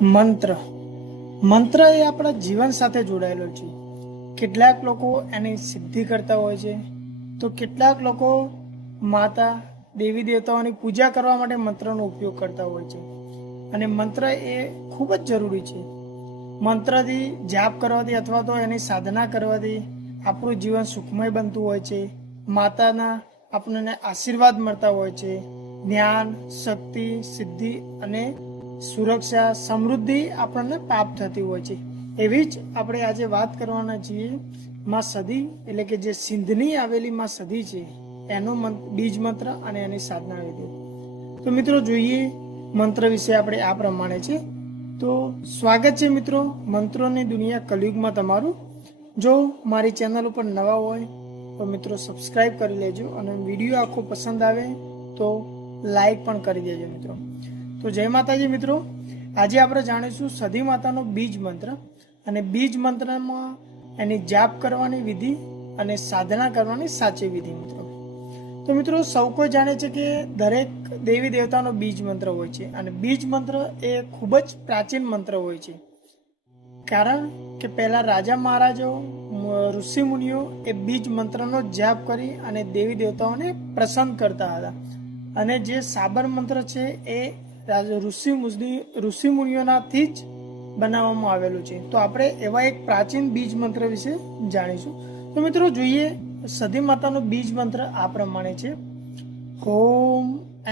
મંત્ર મંત્ર એ આપણા જીવન સાથે જોડાયેલો છે. કેટલાક લોકો એની સિદ્ધિ કરતા હોય છે, તો કેટલાક લોકો માતા દેવી દેવતાઓની પૂજા કરવા માટે મંત્રનો ઉપયોગ કરતા હોય છે. અને મંત્ર એ ખૂબ જ જરૂરી છે. મંત્રથી જાપ કરવાથી અથવા તો એની સાધના કરવાથી આપણું જીવન સુખમય બનતું હોય છે. માતાના આપણને આશીર્વાદ મળતા હોય છે. જ્ઞાન, શક્તિ, સિદ્ધિ અને સુરક્ષા, સમૃદ્ધિ આપણને પ્રાપ્ત થતી હોય છે. એવી જ આપણે આજે વાત કરવાના છીએ માં સદી, એટલે કે જે સિંધની આવેલી માં સદી છે એનો બીજ મંત્ર અને એની સાધના વિધિ. તો મિત્રો જોઈએ મંત્ર વિશે આપણે આ પ્રમાણે છે. તો સ્વાગત છે મિત્રો મંત્રોની દુનિયા કલયુગમાં તમારું. જો મારી ચેનલ ઉપર નવા હોય તો મિત્રો સબસ્ક્રાઈબ કરી લેજો, અને વિડીયો આખો પસંદ આવે તો લાઈક પણ કરી દેજો મિત્રો. તો જય માતાજી મિત્રો, આજે આપણે જાણીશું સદી માતાનો બીજ મંત્ર, અને બીજ મંત્રમાં એની જાપ કરવાની વિધિ અને સાધના કરવાની સાચી વિધિ મિત્રો. તો મિત્રો સૌ કોઈ જાણે છે કે દરેક દેવી દેવતાનો બીજ મંત્ર હોય છે, અને બીજ મંત્ર એ ખૂબ જ પ્રાચીન મંત્ર હોય છે. કારણ કે પહેલા રાજા મહારાજો, ઋષિ મુનિઓ એ બીજ મંત્રનો જાપ કરી અને દેવી દેવતાઓને પ્રસન્ન કરતા હતા. અને જે સાબર મંત્ર છે એ ઋષિ મુનિઓનાથી જ બનાવવામાં આવેલું છે. તો આપણે એવા એક પ્રાચીન બીજ મંત્ર વિશે જાણીશું. તો મિત્રો જોઈએ સદી માતાનો બીજ મંત્ર આ પ્રમાણે છે. ઓમ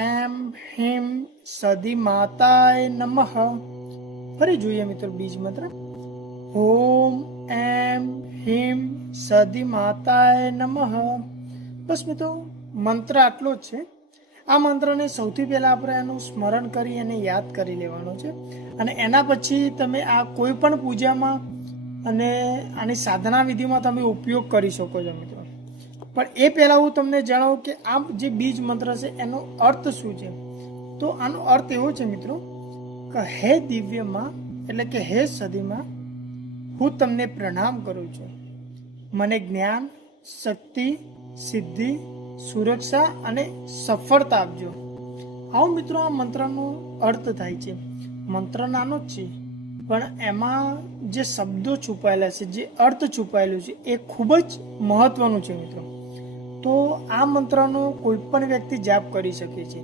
એમ હિમ સદી માતાય નમઃ. ફરી જોઈએ મિત્રો બીજ મંત્ર. ઓમ એમ હિમ સદી માતાય નમઃ. બસ મિત્રો મંત્ર આટલો જ છે. આ મંત્રને સૌથી પહેલાં આપણે એનું સ્મરણ કરી અને યાદ કરી લેવાનું છે. અને એના પછી તમે આ કોઈ પણ પૂજામાં અને આની સાધના વિધિમાં તમે ઉપયોગ કરી શકો છો મિત્રો. પણ એ પહેલાં હું તમને જણાવું કે આ જે બીજ મંત્ર છે એનો અર્થ શું છે. તો આનો અર્થ એવો છે મિત્રો કે હે દિવ્યમાં, એટલે કે હે સદીમાં, હું તમને પ્રણામ કરું છું. મને જ્ઞાન, શક્તિ, સિદ્ધિ, સુરક્ષા અને સફળતા આપજો. આવો મિત્રો આ મંત્રનો અર્થ થાય છે. મંત્ર નાનો જ છે, પણ એમાં જે શબ્દો છુપાયેલા છે, જે અર્થ છુપાયેલું છે એ ખૂબ જ મહત્વનું છે મિત્રો. તો આ મંત્રનો કોઈ પણ વ્યક્તિ જાપ કરી શકે છે,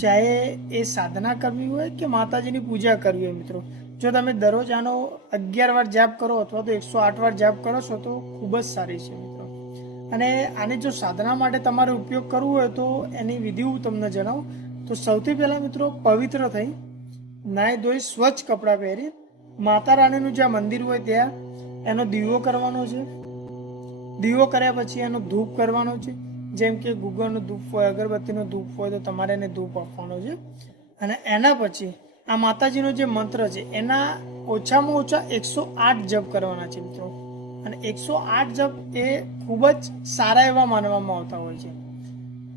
ચાહે એ સાધના કરવી હોય કે માતાજીની પૂજા કરવી હોય મિત્રો. જો તમે દરરોજ આનો 11 વાર જાપ કરો અથવા તો 108 વાર જાપ કરો છો તો ખૂબ જ સારી છે મિત્રો. અને આની જો સાધના માટે તમારે ઉપયોગ કરવો હોય તો એની વિધિ હું તમને જણાવું. તો સૌથી પહેલાં મિત્રો પવિત્ર થઈ નાહી ધોઈ સ્વચ્છ કપડાં પહેરી માતા રાણીનું જ્યાં મંદિર હોય ત્યાં એનો દીવો કરવાનો છે. દીવો કર્યા પછી એનો ધૂપ કરવાનો છે. જેમ કે ગુગળનો ધૂપ હોય, અગરબત્તીનો ધૂપ હોય તો તમારે એને ધૂપ આપવાનો છે. અને એના પછી આ માતાજીનો જે મંત્ર છે એના ઓછામાં ઓછા 108 જપ કરવાના છે મિત્રો. અને 108 જપ એ ખૂબ જ સારા એવા માનવામાં આવતા હોય છે.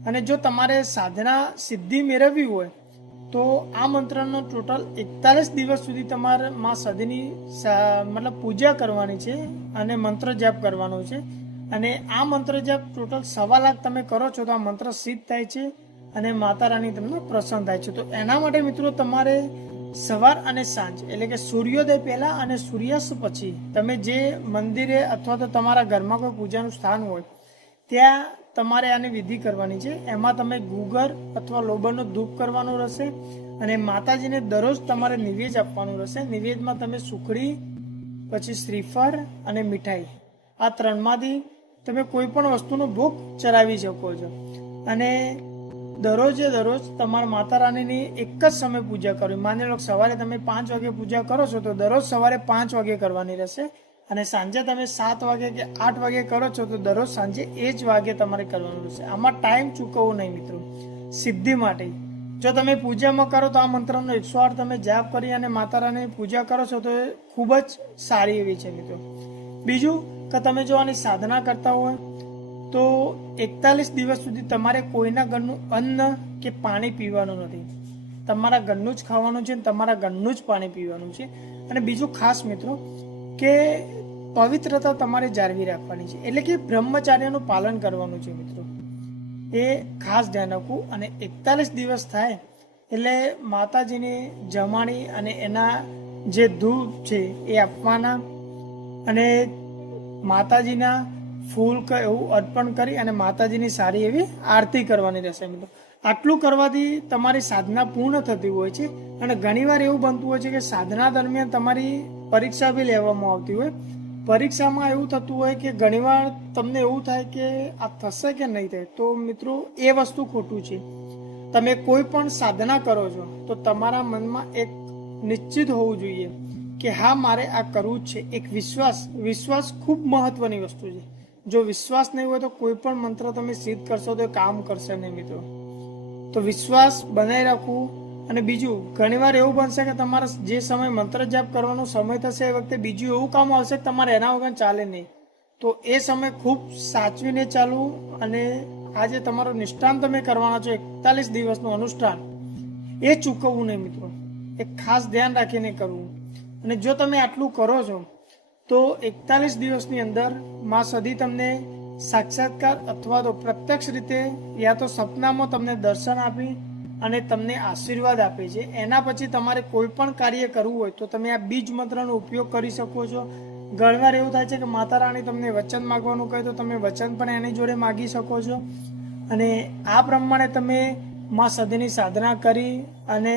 અને જો તમારે સાધના સિદ્ધિ મેળવવી હોય તો આ મંત્રનો ટોટલ 41 દિવસ સુધી તમારે માં સદીની મતલબ પૂજા કરવાની છે અને મંત્ર જાપ કરવાનો છે. અને આ મંત્ર જાપ ટોટલ 1.25 લાખ તમે કરો છો તો આ મંત્ર સિદ્ધ થાય છે અને માતા રાણી તમને પ્રસન્ન થાય છે. તો એના માટે મિત્રો તમારે સવાર અને સાંજ, એટલે કે સૂર્યોદય પહેલા અને સૂર્યાસ્ત પછી તમે જે મંદિરે અથવા તો તમારા ઘરમાં કોઈ પૂજાનું સ્થાન હોય ત્યાં તમારે આની વિધિ કરવાની છે. એમાં તમે ગુગળ અથવા લોબરનો ધૂપ કરવાનો રહેશે. અને માતાજીને દરરોજ તમારે નિવેદ આપવાનું રહેશે. નિવેદમાં તમે સુખડી, પછી શ્રીફળ અને મીઠાઈ, આ ત્રણમાંથી તમે કોઈ પણ વસ્તુનો ભોગ ચડાવી શકો છો. અને દરરોજે દરરોજ તમારા માતા રાણીની એક જ સમય પૂજા કરવી. માની લો સવારે તમે 5 વાગે પૂજા કરો છો તો દરરોજ સવારે 5 વાગે કરવાની રહેશે. અને સાંજે તમે 7 વાગે કે 8 વાગે કરો છો તો દરરોજ સાંજે એ જ વાગે તમારે કરવાનું રહેશે. આમાં ટાઈમ ચૂકવવો નહીં મિત્રો, સિદ્ધિ માટે. જો તમે પૂજામાં કરો તો આ મંત્રનો 108 તમે જાપ કરી અને માતા રાણીની પૂજા કરો છો તો એ ખૂબ જ સારી એવી છે મિત્રો. બીજું કે તમે જો આની સાધના કરતા હોય તો 41 દિવસ સુધી તમારે કોઈના ઘરનું અન્ન કે પાણી પીવાનું નથી. તમારા ઘરનું જ ખાવાનું છે, તમારા ઘરનું જ પાણી પીવાનું છે. અને બીજું ખાસ મિત્રો કે પવિત્રતા તમારે જાળવી રાખવાની છે, એટલે કે બ્રહ્મચાર્યનું પાલન કરવાનું છે મિત્રો. એ ખાસ ધ્યાન રાખવું. અને 41 દિવસ થાય એટલે માતાજીને જમાડી અને એના જે દૂધ છે એ આપવાના અને માતાજીના ફૂલ કે એવું અર્પણ કરી અને માતાજીની સારી એવી આરતી કરવાની રહેશે મિત્રો. આટલું કરવાથી તમારી સાધના પૂર્ણ થતી હોય છે. અને ઘણીવાર એવું બનતું હોય છે કે સાધના દરમિયાન તમારી પરીક્ષા બી લેવામાં આવતી હોય. પરીક્ષામાં એવું થતું હોય કે ઘણીવાર તમને એવું થાય કે આ થશે કે નહીં થાય. તો મિત્રો એ વસ્તુ ખોટું છે. તમે કોઈ પણ સાધના કરો છો તો તમારા મનમાં એક નિશ્ચિત હોવું જોઈએ કે હા મારે આ કરવું જ છે. એક વિશ્વાસ ખૂબ મહત્વની વસ્તુ છે. જો વિશ્વાસ નહીં હોય તો કોઈ પણ મંત્ર તમે સિદ્ધ કરશો તો એ કામ કરશે નહીં મિત્રો. તો વિશ્વાસ બનાવી રાખવું. અને બીજું ઘણીવાર એવું બનશે કે તમારા જે સમય મંત્ર જાપ કરવાનો સમય થશે એ વખતે બીજું એવું કામ આવશે કે તમારે એના વગર ચાલે નહીં. તો એ સમય ખૂબ સાચવીને ચાલવું. અને આ જે તમારો નિષ્ઠાન તમે કરવાના છો 41 દિવસનું અનુષ્ઠાન એ ચૂકવવું નહીં મિત્રો. એ ખાસ ધ્યાન રાખીને કરવું. અને જો તમે આટલું કરો છો તો 41 દિવસની અંદર માં સદી તમને સાક્ષાત્કાર અથવા તો પ્રત્યક્ષ રીતે યા તો સપનામાં તમને દર્શન આપી અને તમને આશીર્વાદ આપે છે. એના પછી તમારે કોઈ પણ કાર્ય કરવું હોય તો તમે આ બીજ મંત્રનો ઉપયોગ કરી શકો છો. ઘણીવાર એવું થાય છે કે માતા રાણી તમને વચન માગવાનું કહે તો તમે વચન પણ એની જોડે માગી શકો છો. અને આ પ્રમાણે તમે માં સદીની સાધના કરી અને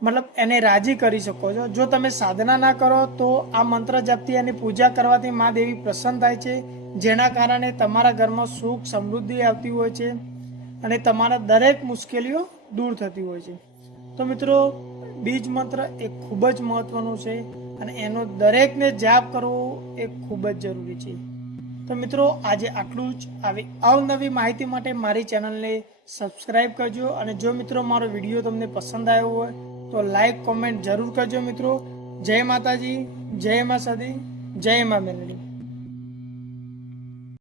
મતલબ એને રાજી કરી શકો છો. જો તમે સાધના ના કરો તો આ મંત્ર જપથી એની પૂજા કરવાથી મા દેવી પ્રસન્ન થાય છે, જેના કારણે તમારા ઘરમાં સુખ સમૃદ્ધિ આવતી હોય છે અને તમારા દરેક મુશ્કેલીઓ દૂર થતી હોય છે. તો મિત્રો બીજ મંત્ર એ ખૂબ જ મહત્વનું છે અને એનો દરેકને જાપ કરવો એ ખૂબ જ જરૂરી છે. તો મિત્રો આજે આટલું જ. આવી અવનવી માહિતી માટે મારી ચેનલને સબસ્ક્રાઈબ કરજો. અને જો મિત્રો મારો વિડીયો તમને પસંદ આવ્યો હોય તો લાઈક કોમેન્ટ જરૂર કરજો મિત્રો. જય માતાજી, જય મા સદી, જય મા મેલડી.